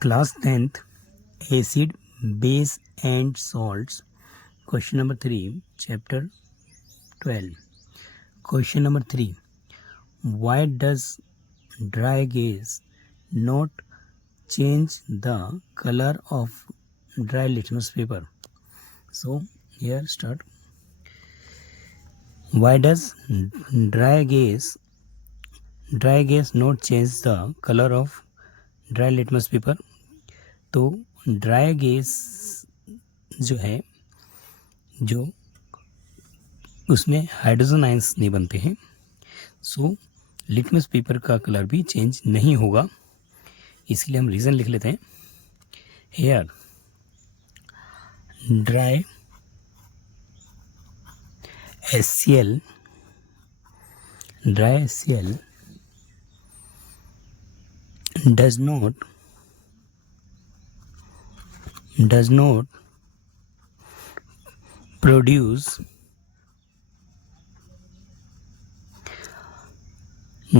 Class 10th, acid, base and salts. Question number 3, chapter 12. Question number 3. Why does dry gas not change the color of dry litmus paper? So here start. Why does dry gas not change the color of dry litmus paper? तो dry gas जो है, जो उसमें hydrogen ions नहीं बनते हैं, so litmus paper का colour भी चेंज नहीं होगा. इसलिए हम रीज़न लिख लेते हैं. Here dry HCl does not produce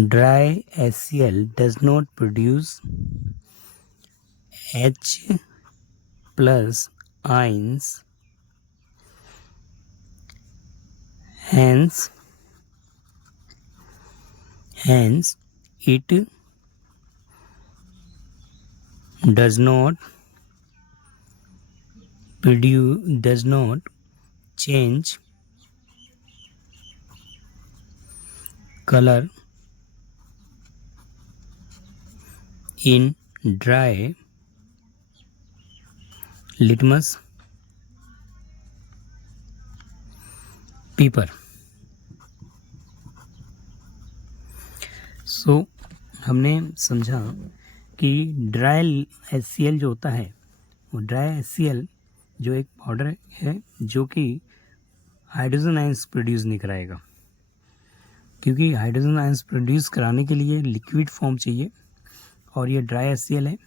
dry HCl does not produce H plus ions, hence it does not change color in dry litmus paper. So हमने समझा कि ड्राई HCl जो होता है, वो ड्राई HCl जो एक पाउडर है जो कि हाइड्रोजन आयंस प्रोड्यूस नहीं कराएगा, क्योंकि हाइड्रोजन आयंस प्रोड्यूस कराने के लिए लिक्विड फॉर्म चाहिए और ये ड्राई HCl है.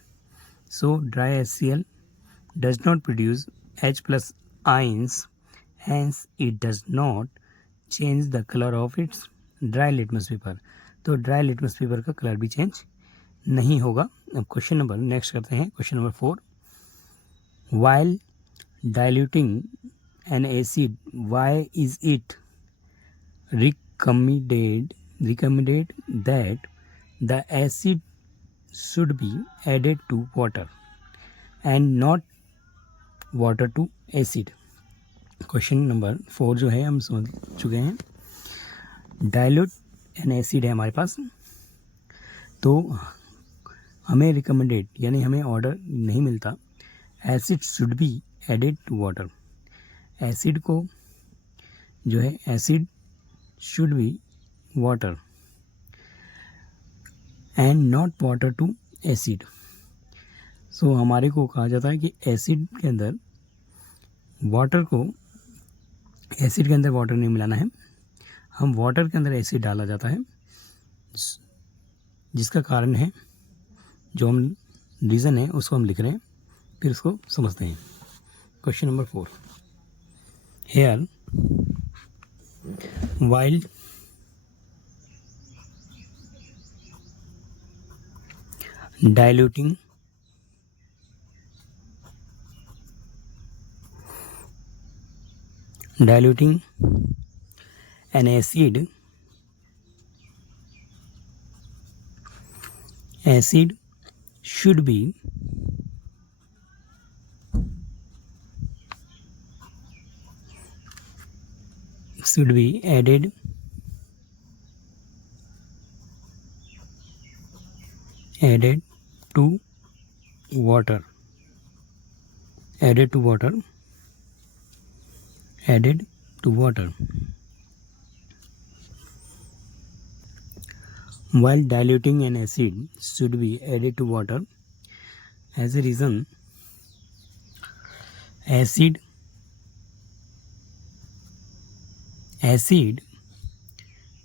सो dry HCl does not produce H plus ions, hence it does not change the color of its dry litmus paper. तो ड्राई लिटमस पेपर का कलर भी चेंज नहीं होगा. अब क्वेश्चन नंबर नेक्स्ट करते हैं. Question number 4. While diluting an acid, why is it recommended that the acid should be added to water and not water to acid? Question number 4 जो है हम समझ चुके हैं. डाइल्यूट एन एसिड है हमारे पास, तो हमें रिकमेंडेड यानी हमें ऑर्डर नहीं मिलता acid should be added to water. Acid को जो है acid should be water and not water to acid. So हमारे को कहा जाता है कि एसिड के अंदर वाटर नहीं मिलाना है, हम वाटर के अंदर एसिड डाला जाता है, जिसका कारण है, जो हम रीज़न है उसको हम लिख रहे हैं, फिर उसको समझते हैं. Question number 4. Here while diluting an acid should be added to water. While diluting an acid should be added to water. As a reason, acid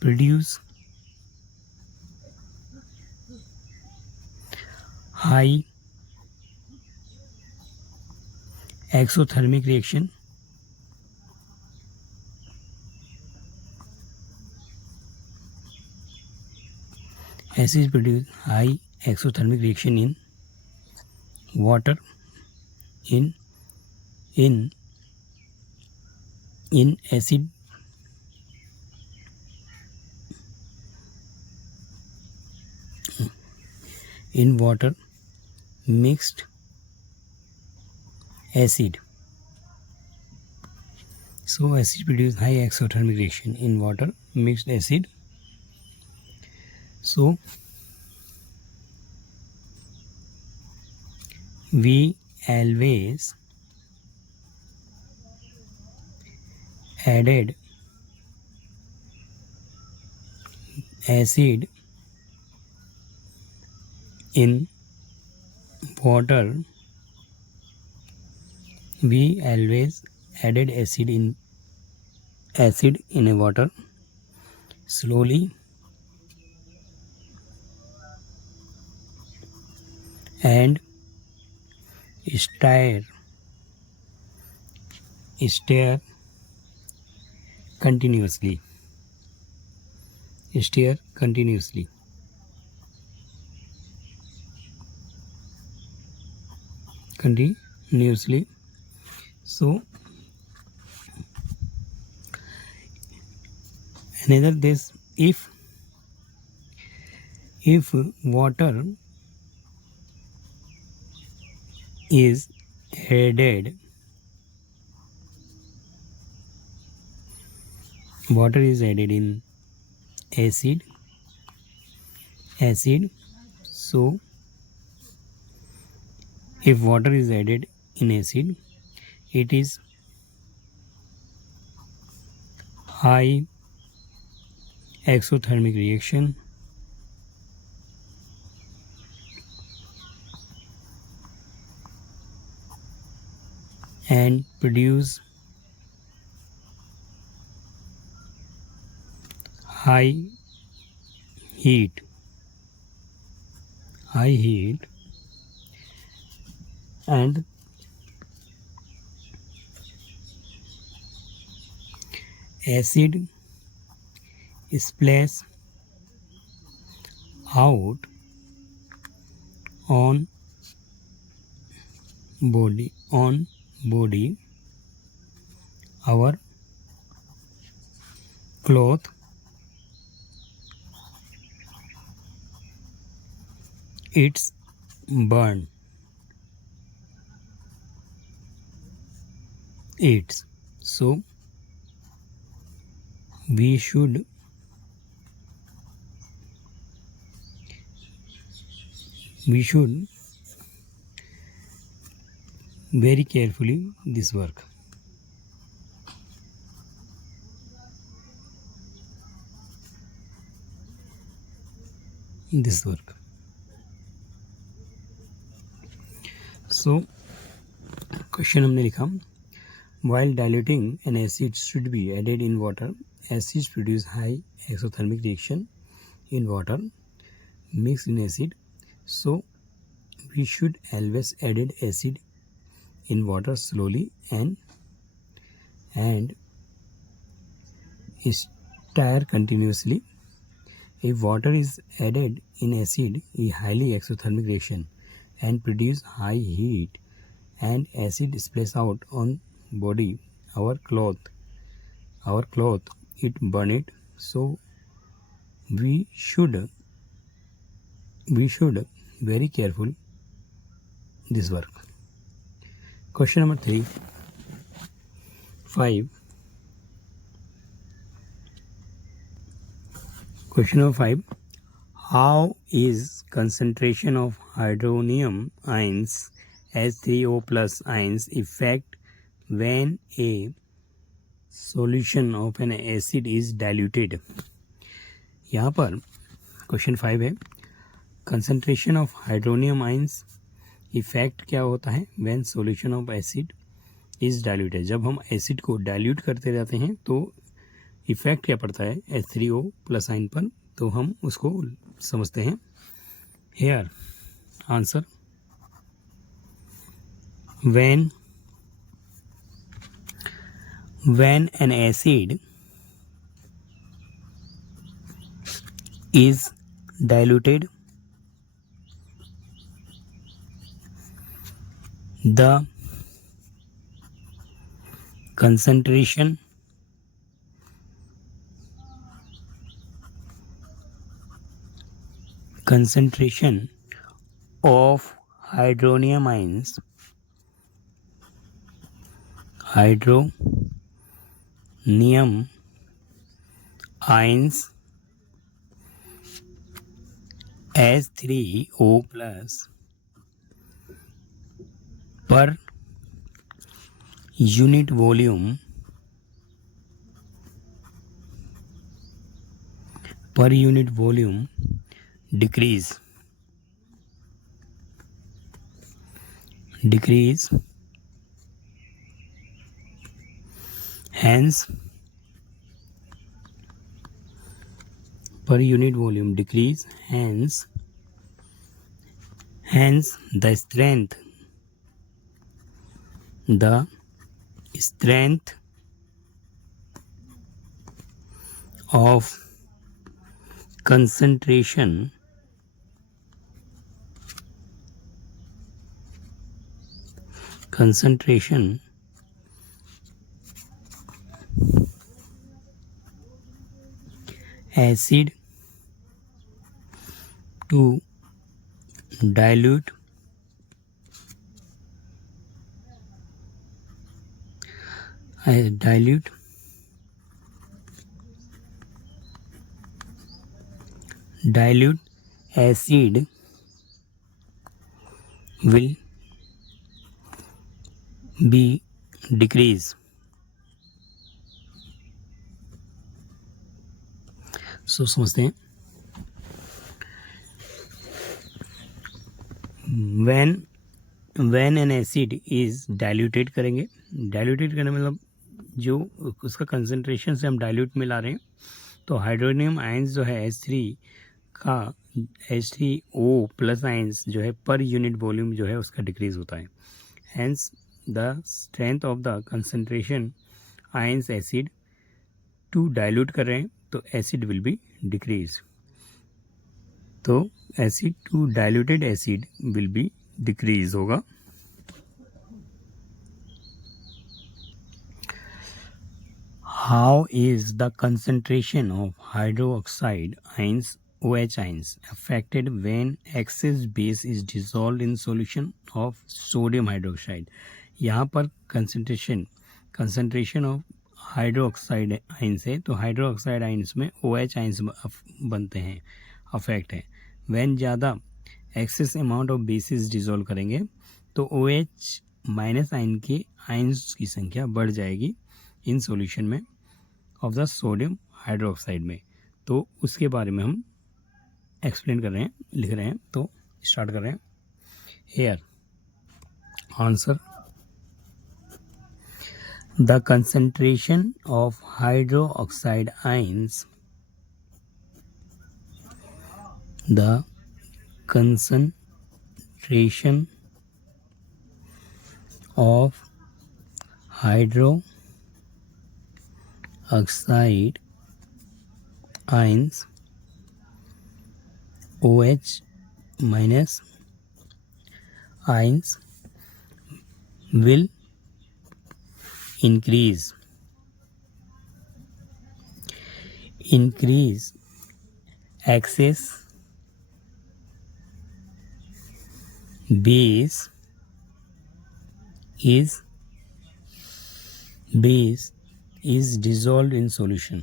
produce high exothermic reaction Acids produce high exothermic reaction in water in acid in water mixed acid. So acid produce high exothermic reaction in water mixed acid. So we always added acid in water. We always added acid in a water slowly and stir continuously. Stir continuously. So another this, if water is added in acid, so if water is added in acid, it is high exothermic reaction and produce high heat and acid splash out on body our cloth. It's burn it. So we should very carefully this work. So question हमने लिखा, while diluting an acid should be added in water. Acids produce high exothermic reaction in water mixed in acid. So we should always add acid in water slowly and stir continuously. If water is added in acid, a highly exothermic reaction and produce high heat and acid splash out on body our cloth, it burn it. So we should very careful this work. Question number 5. Question number 5. How is concentration of hydronium ions H3O plus ions effect when a solution of an acid is diluted? यहाँ पर question 5 है, concentration of hydronium ions effect क्या होता है when solution of acid is diluted. जब हम acid को dilute करते रहते हैं तो इफेक्ट क्या पड़ता है H3O प्लस आइन पर, तो हम उसको समझते हैं. Here answer, when an acid is diluted the concentration of hydronium ions H3O plus per unit volume decrease. Hence per unit volume decrease. Hence the strength of concentration acid to dilute acid will be decrease. सो समझते हैं when an acid is diluted करेंगे. Diluted करने मतलब जो उसका concentration से हम dilute में ला रहे हैं, तो हाइड्रोनियम आयंस जो है H3O प्लस आयंस जो है पर यूनिट वॉल्यूम जो है उसका डिक्रीज होता है. Hence the strength of the concentration ions acid to dilute कर रहे हैं तो एसिड विल बी डिक्रीज. तो acid to diluted acid will be decrease होगा. How is the concentration of hydroxide ions OH ions affected when excess base is dissolved in solution of sodium hydroxide? यहाँ पर concentration of hydroxide ions है, तो hydroxide ions में OH ions बनते हैं, affect है. When ज़्यादा excess amount of basis dissolve करेंगे तो OH माइनस आइन के आइंस की संख्या बढ़ जाएगी इन सॉल्यूशन में ऑफ द सोडियम हाइड्रोक्साइड में. तो उसके बारे में हम एक्सप्लेन कर रहे हैं, लिख रहे हैं. तो स्टार्ट कर रहे हैं. Here answer, the concentration of hydroxide ions OH minus ions will increase excess base is dissolved in solution.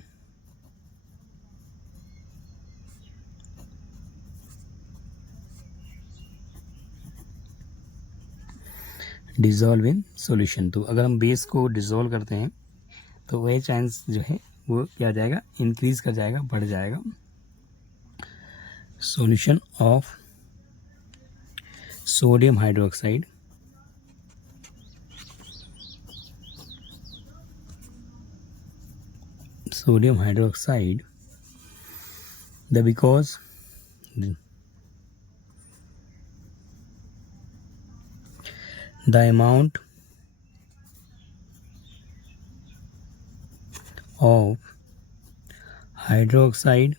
Dissolve in solution. तो अगर हम बेस को डिज़ोल्व करते हैं तो वह चांस जो है वो क्या हो जाएगा, इंक्रीज कर जाएगा, बढ़ जाएगा. Solution of sodium hydroxide because the amount of hydroxide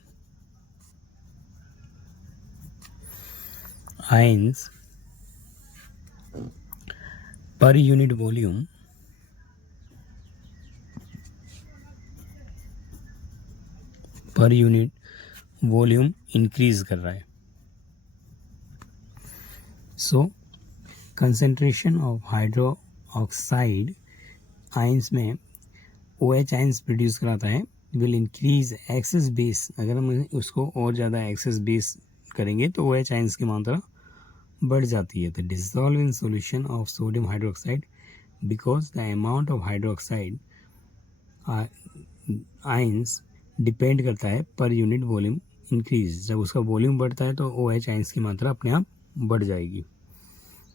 ions per unit volume increase कर रहा है. So concentration of hydroxide ions में OH आयंस प्रोड्यूस कराता है, विल इंक्रीज एक्सेस बेस. अगर हम उसको और ज़्यादा एक्सेस बेस करेंगे तो OH आयंस की मात्रा बढ़ जाती है. The dissolve in solution of sodium hydroxide because the amount of hydroxide ions depend करता है पर यूनिट वॉल्यूम इंक्रीज. जब उसका वॉल्यूम बढ़ता है तो OH आयंस की मात्रा अपने आप बढ़ जाएगी.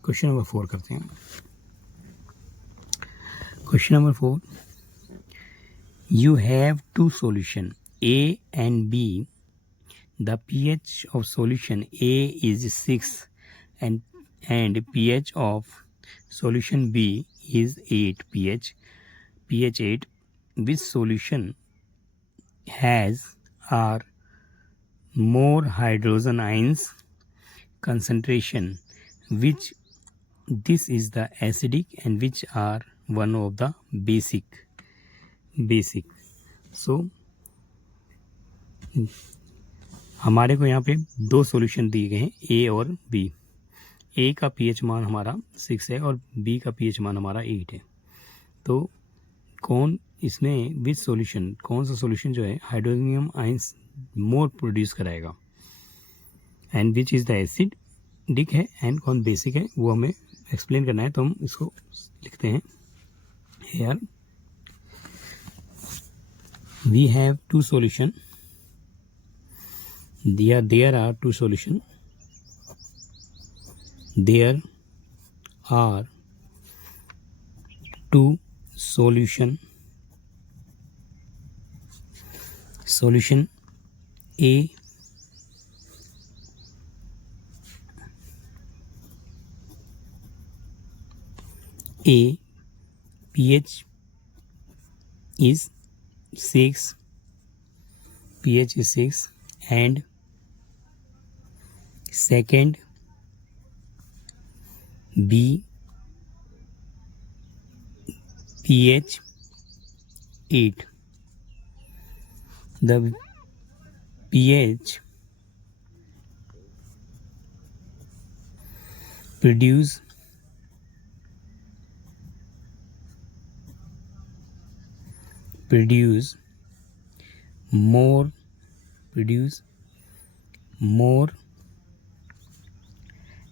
क्वेश्चन नंबर 4 करते हैं. Question number 4, you have two solution A and B. The pH of solution A is 6 and pH of solution B is 8 pH 8. Which solution has are more hydrogen ions concentration? Which this is the acidic and which are one of the basic. सो हमारे को यहाँ पे दो solution दिए गए हैं ए और B. ए का pH मान हमारा 6 है और बी का pH मान हमारा 8 है. तो कौन इसमें विच सॉल्यूशन, कौन सा सॉल्यूशन जो है हाइड्रोनियम आयंस मोर प्रोड्यूस कराएगा, and which is the acidic है एंड कौन बेसिक है, वो हमें एक्सप्लेन करना है. तो हम इसको लिखते हैं. Here we have two solution. There are two solution. There are two solution. Solution A pH is 6 and second B pH 8. The pH produce more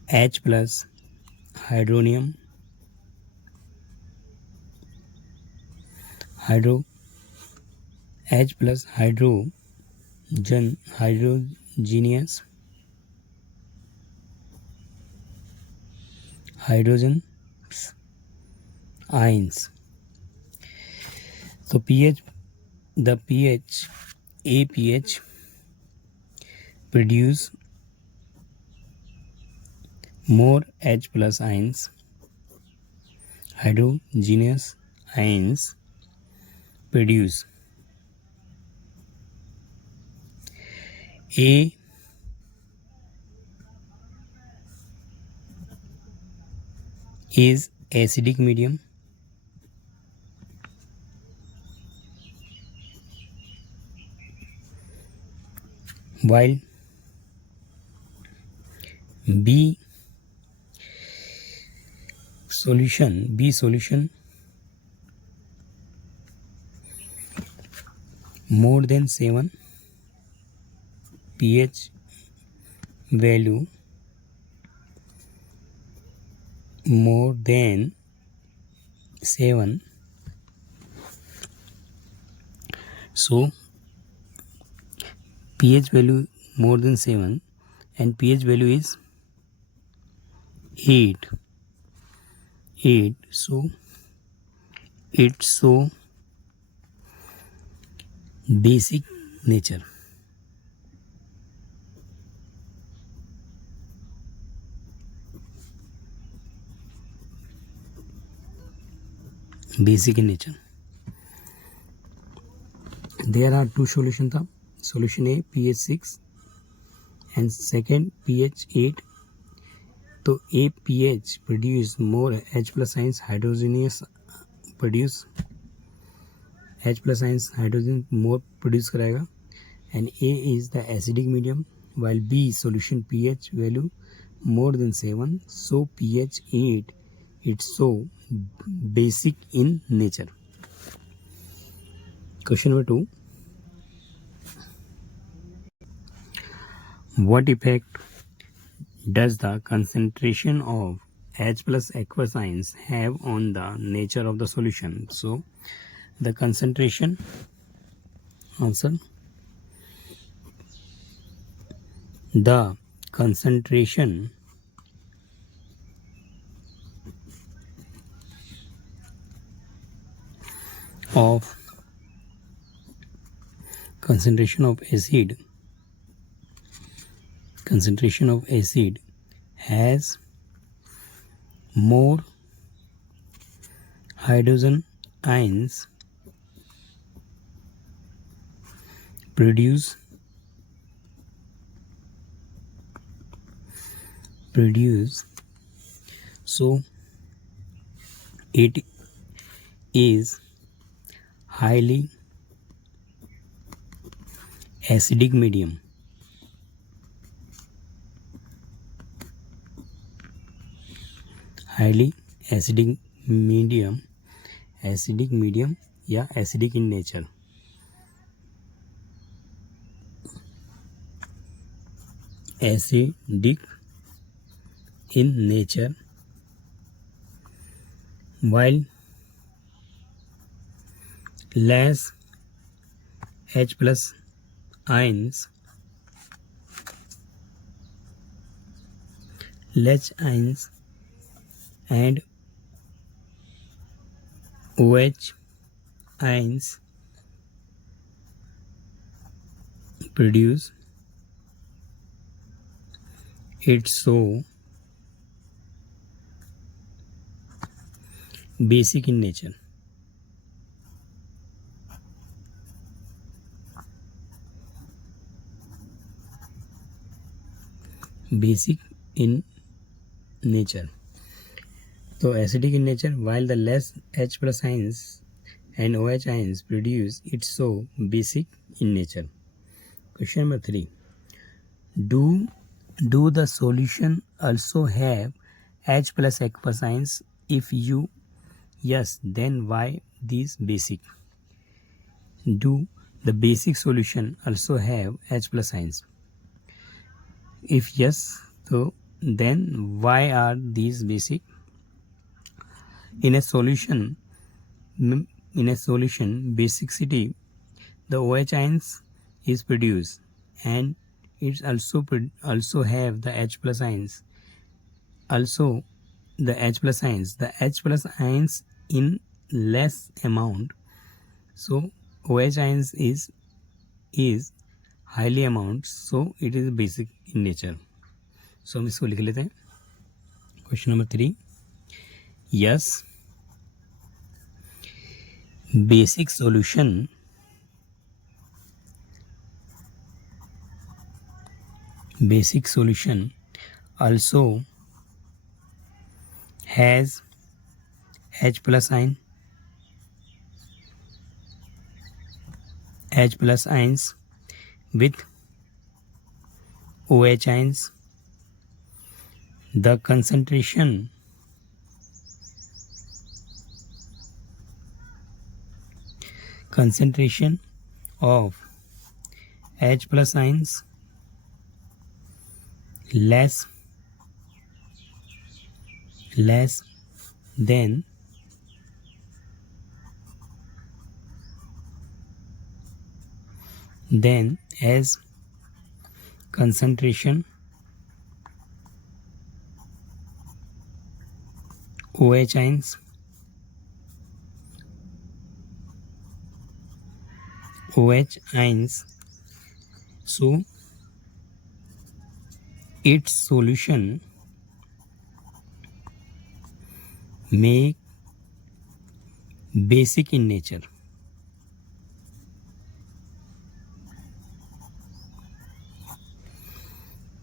H plus hydronium H plus hydrogenous hydrogen ions. So the pH produce more H plus ions, hydrogenous ions produce. A is acidic medium, while B solution more than 7 pH value more than 7. So pH value more than 7 and pH value is 8. So it's so basic nature. Basic in nature. There are two solutions. Solution A pH 6 and second pH 8. तो APH produce more H plus ions hydrogenous produce H plus ions hydrogen more produce कराएगा and A is the acidic medium while B solution pH value more than 7 so pH 8 it's so basic in nature. Question number 2. What effect does the concentration of H plus aqueous ions have on the nature of the solution? So the concentration, answer, the concentration of acid has more hydrogen ions produce so it is highly acidic medium. Highly acidic medium या acidic in nature. Acidic in nature while less H plus ions and OH ions produce it so basic in nature. Basic in nature. So acidic in nature while the less H plus ions and OH ions produce it so basic in nature. Question number 3. Do the solution also have H plus aqueous ions? If yes, then why these basic? Do the basic solution also have H plus ions? If yes, so then why are these basic? In a solution basicity, the OH ions is produced and it also have the H plus ions. Also the H plus ions in less amount. So OH ions is highly amount, so it is basic in nature. So हम इसको लिख लेते हैं. Question number 3. Yes, basic solution also has H plus ions with OH ions. The concentration of H plus ions less than as concentration OH ions so its solution make basic in nature.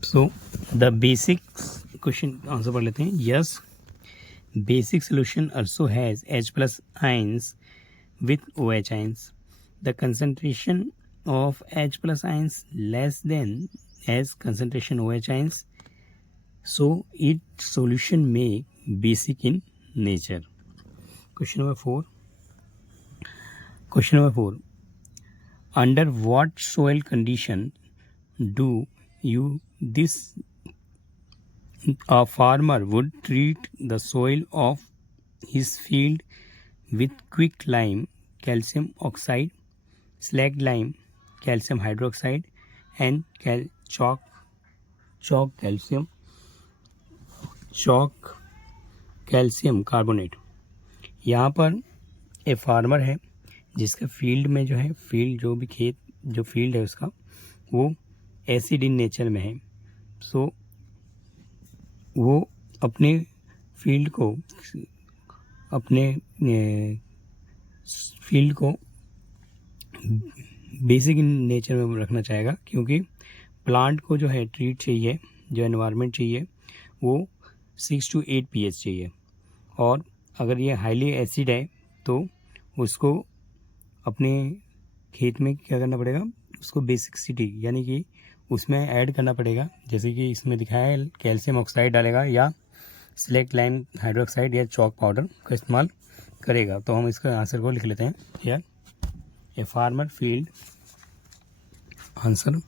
So the basic question answer पढ़ लेते हैं. Yes, basic solution also has H plus ions with OH ions. The concentration of H plus ions less than as concentration OH ions, so its solution may basic in nature. Question number 4. Question number 4. Under what soil condition do you this a farmer would treat the soil of his field with quick lime calcium oxide, slag lime calcium hydroxide and chalk calcium carbonate. यहाँ पर एक farmer है जिसका field में जो है, field जो भी खेत जो फील्ड है उसका वो एसिड इन नेचर में है. सो वो अपने फील्ड को बेसिक इन नेचर में रखना चाहेगा, क्योंकि प्लांट को जो है ट्रीट चाहिए, जो एनवायरनमेंट चाहिए वो 6 to 8 pH चाहिए. और अगर ये हाईली एसिड है तो उसको अपने खेत में क्या करना पड़ेगा, उसको बेसिकसिटी यानी कि उसमें ऐड करना पड़ेगा. जैसे कि इसमें दिखाया है, कैल्शियम ऑक्साइड डालेगा या स्लेक्ट लाइम हाइड्रोक्साइड या चॉक पाउडर का इस्तेमाल करेगा. तो हम इसका आंसर को लिख लेते हैं यार. A farmer field answer,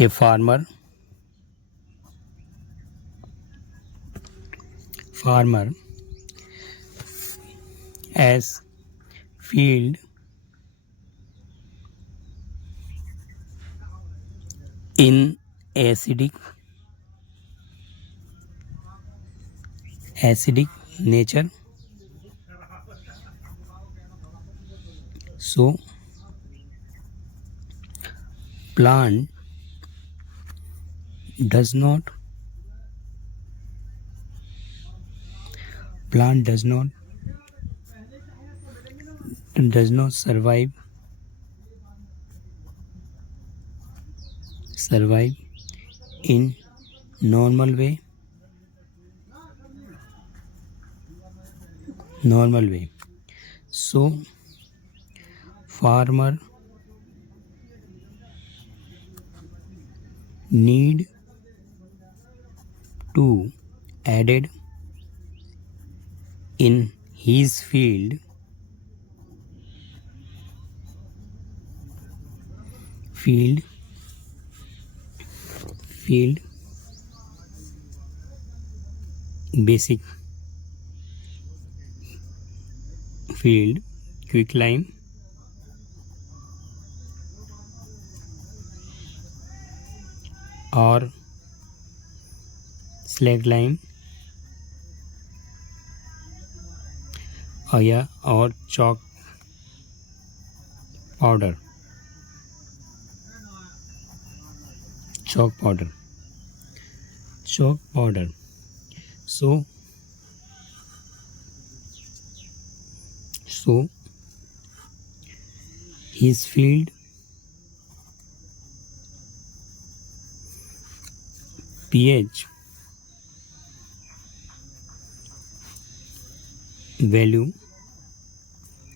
a farmer as field in acidic nature, so plant does not survive in normal way. So farmer need to added in his field basic field quick lime or slag lime और chalk powder. So his field pH value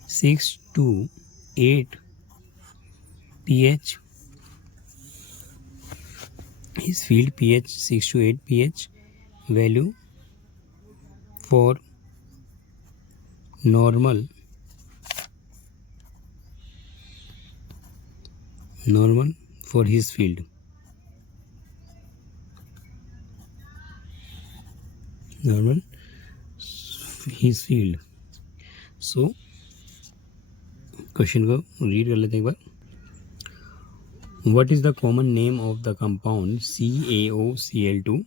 6 to 8 pH. His field pH 6 to 8 pH value for normal for his field. So question को read कर लेते हैं एक बार. What is the common name of the compound CaOCl2?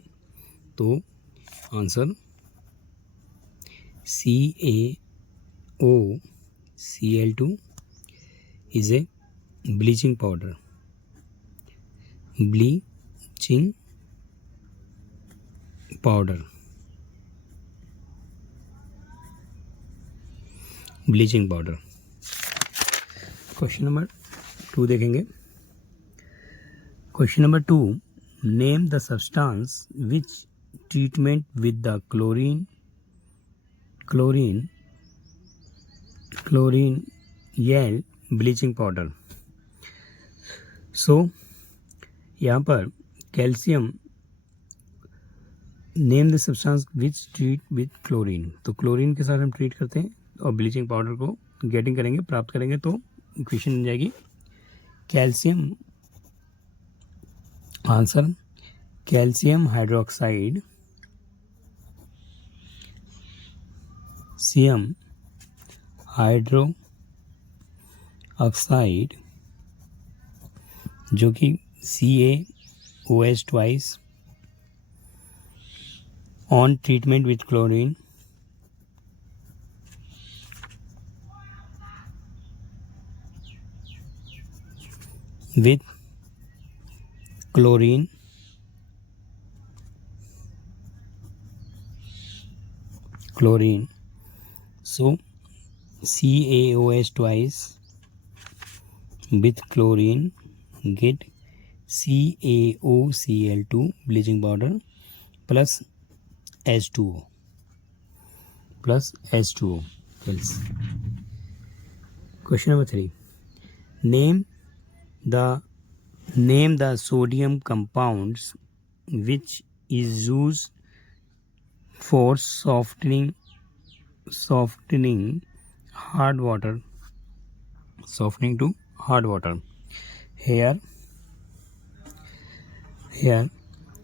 तो answer CaOCl2 is a bleaching powder. Bleaching powder. Question number 2 देखेंगे. Question number 2, name the substance which treatment with the chlorine yield bleaching powder. सो यहाँ पर calcium name the substance which treat with chlorine, तो chlorine के साथ हम treat करते हैं और ब्लीचिंग पाउडर को गेटिंग करेंगे, प्राप्त करेंगे, तो इक्वेशन बन जाएगी calcium, answer calcium hydroxide CM hydro oxide जो कि CaOH twice on treatment with chlorine with chlorine so CaOH twice with chlorine get CaOCl2 bleaching powder plus H2O else. Question number 3. Name the sodium compounds which is used for softening hard water, softening to hard water. Here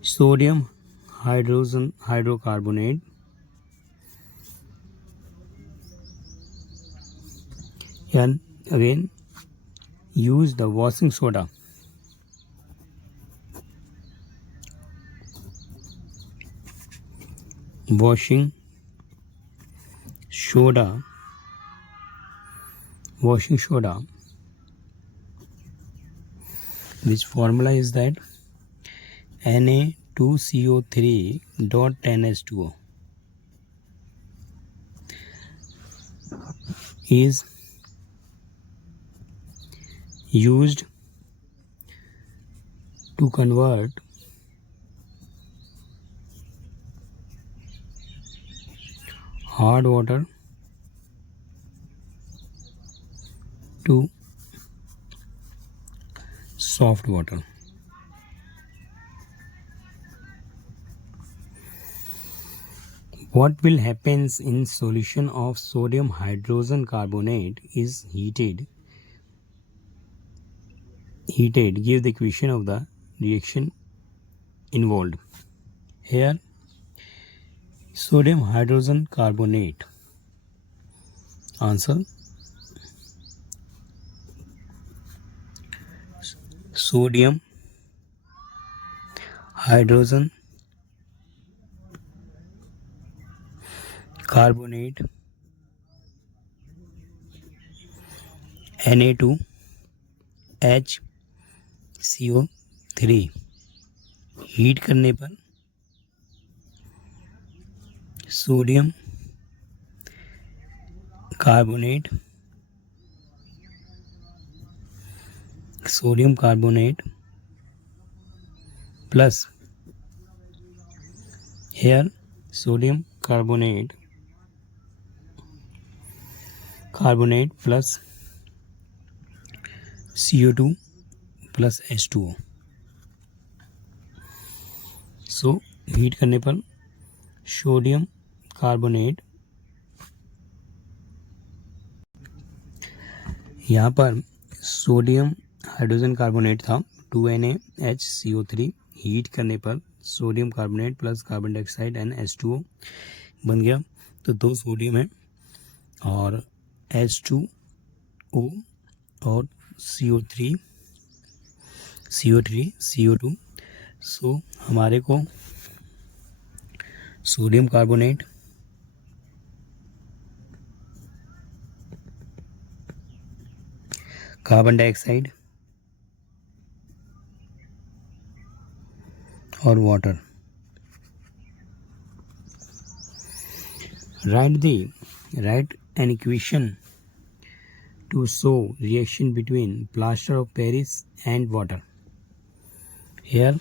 sodium hydrocarbonate, and again use the washing soda. Washing soda, which formula is that Na2CO3.10H2O is used to convert hard water to soft water. What will happens in solution of sodium hydrogen carbonate is heated. Give the equation of the reaction involved. Here sodium hydrogen carbonate, answer sodium hydrogen carbonate Na2HCO3 heat करने पर sodium carbonate plus here sodium carbonate plus CO2 plus H2O. So heat करने पर sodium carbonate, यहाँ पर sodium hydrogen carbonate था 2NaHCO3, heat करने पर sodium carbonate plus carbon dioxide NH2O बन गया, तो 2 सोडियम है और H2O और CO2, सो हमारे को सोडियम कार्बोनेट कार्बन डाइऑक्साइड और water. Write an equation to show reaction between plaster of Paris and water. Here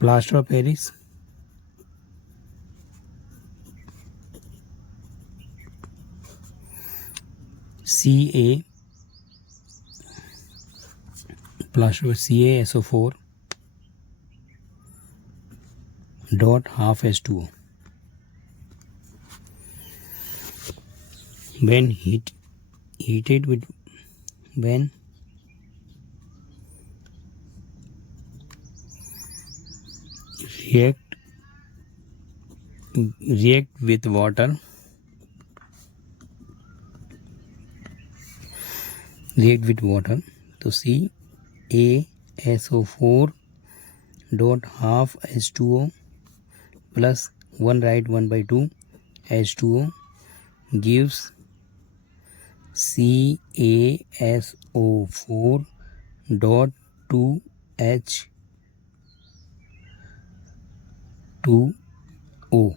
plaster of Paris, Ca, plaster CaSO4 dot half H2O. When heated with when react with water, तो CaSO4 dot half H2O plus 1 write 1/2 H2O gives CaSO4 dot 2H2O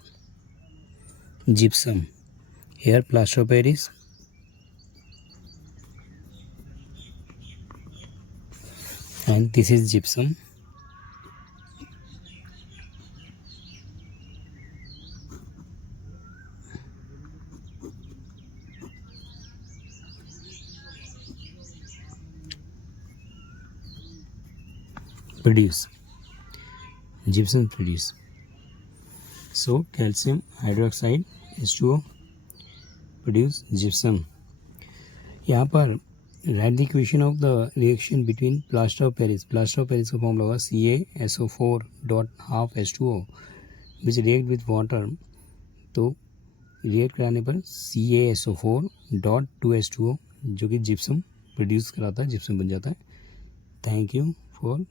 gypsum. Here plaster of Paris, and this is gypsum. Gypsum produce. So calcium hydroxide H2O produce gypsum. यहाँ पर write the equation of the reaction between plaster of Paris. Plaster of Paris का formula होगा CaSO4 dot half H2O which react with water. तो react कराने पर CaSO4 dot 2H2O जो कि gypsum produce कराता है, जिप्सम बन जाता है. Thank you for